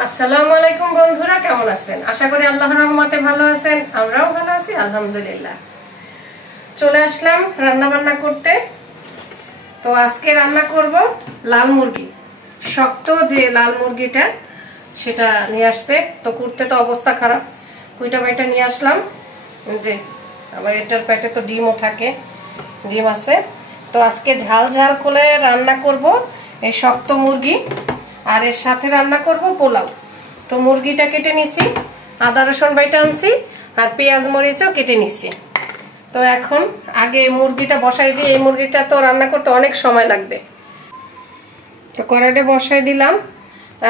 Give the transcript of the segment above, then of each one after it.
আসসালামু আলাইকুম বন্ধুরা, কেমন আছেন? আশা করি আল্লাহর রহমতে ভালো আছেন। আমরাও ভালো আছি আলহামদুলিল্লাহ। চলে আসলাম রান্না বান্না করতে। তো আজকে রান্না করব লাল মুরগি। শক্ত যে লাল মুরগিটা সেটা নিয়ে আসছে, তো করতে তো অবস্থা খারাপ। কুইটা বাইটা নিয়ে আসলাম। যে আবার এটার পেটে তো ডিমও থাকে, ডিম আছে। তো আজকে ঝাল ঝাল করে রান্না করব এই শক্ত মুরগি, আর এর সাথে রান্না করব পোলাও। তো মুরগিটা কেটে নিছি, আদা রসুন বাইটা আনছি, আর পেঁয়াজ মরিচও কেটে নিছি। তো এখন আগে মুরগিটা বসাই দিই। এই মুরগিটা তো রান্না করতে অনেক সময় লাগবে। তো কড়াইটা বসাই দিলাম।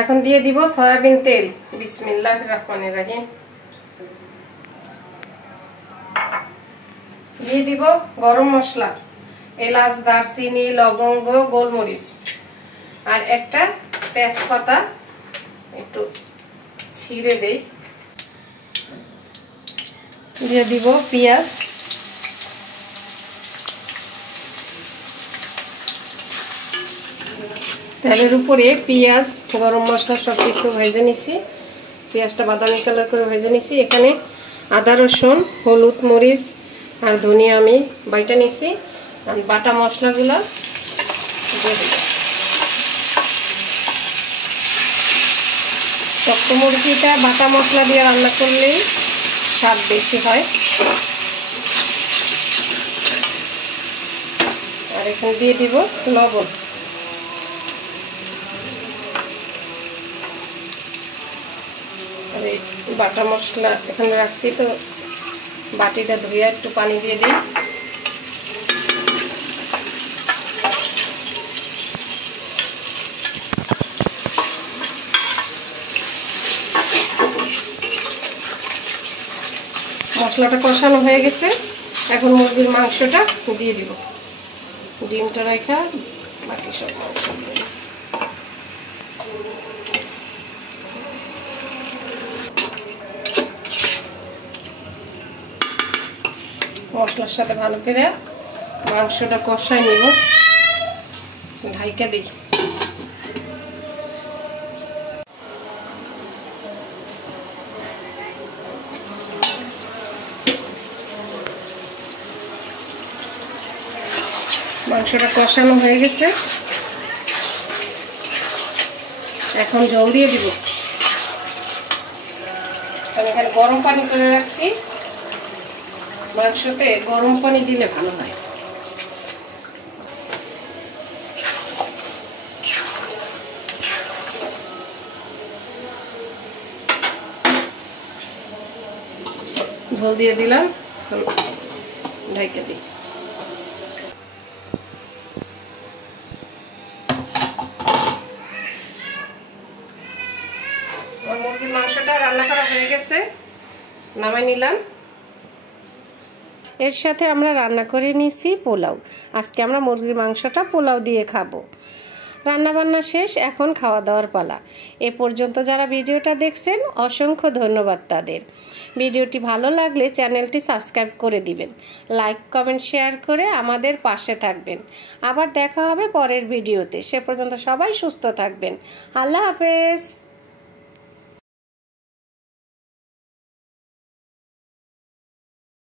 এখন দিয়ে দিব সয়াবিন তেল। বিসমিল্লাহির রহমানির রহিম। দিয়ে দিব গরম মশলা, এলাচ, দারচিনি, লবঙ্গ, গোলমরিচ, আর একটা তেজপাতা একটু ছিঁড়ে দেই। দিয়ে দিব পেঁয়াজ, তেলের উপরে পেঁয়াজ, গরম মশলা সব কিছু ভেজে নিছি। পেঁয়াজটা বাদামি কালার করে ভেজে নিছি। এখানে আদা রসুন, হলুদ, মরিচ আর ধনিয়া আমি বাইটা নিছি। আর বাটা মশলাগুলো দিয়ে দেব। শক্ত মুরগিটা বাটা মশলা দিয়ে রান্না করলেই স্বাদ বেশি হয়। আর এখানে দিয়ে দিব লবণ। আর এই বাটা মশলা এখানে রাখছি, তো বাটিটা ধুয়ে একটু পানি দিয়ে দিই। মশলাটা কষানো হয়ে গেছে, এখন মুরগির মাংসটা দিয়ে দিব। ডিমটা রাখা বাকি সব মাংস দিয়ে দিই। মশলার সাথে ভালো করে মাংসটা কষাই নিব। ঢাইকা দিই। মাংসটা কষানো হয়ে গেছে, এখন জল দিয়ে দিব। আমি এখানে গরম পানি করে রাখছি। মাংসতে গরম পানি দিলে ভালো হয়। ঝোল দিয়ে দিলাম, ঢাইকা দিই। মুরগির মাংসটা রান্না করা হয়ে গেছে, নামাই নিলাম। এর সাথে আমরা রান্না করে নিছি পোলাও। আজকে আমরা মুরগির মাংসটা পোলাও দিয়ে খাবো। রান্নাবান্না শেষ, এখন খাওয়া দাওয়ার পালা। এ পর্যন্ত যারা ভিডিওটা দেখছেন অসংখ্য ধন্যবাদ তাদের। ভিডিওটি ভালো লাগলে চ্যানেলটি সাবস্ক্রাইব করে দিবেন, লাইক, কমেন্ট, শেয়ার করে আমাদের পাশে থাকবেন। আবার দেখা হবে পরের ভিডিওতে। সে পর্যন্ত সবাই সুস্থ থাকবেন। আল্লাহ হাফেজ।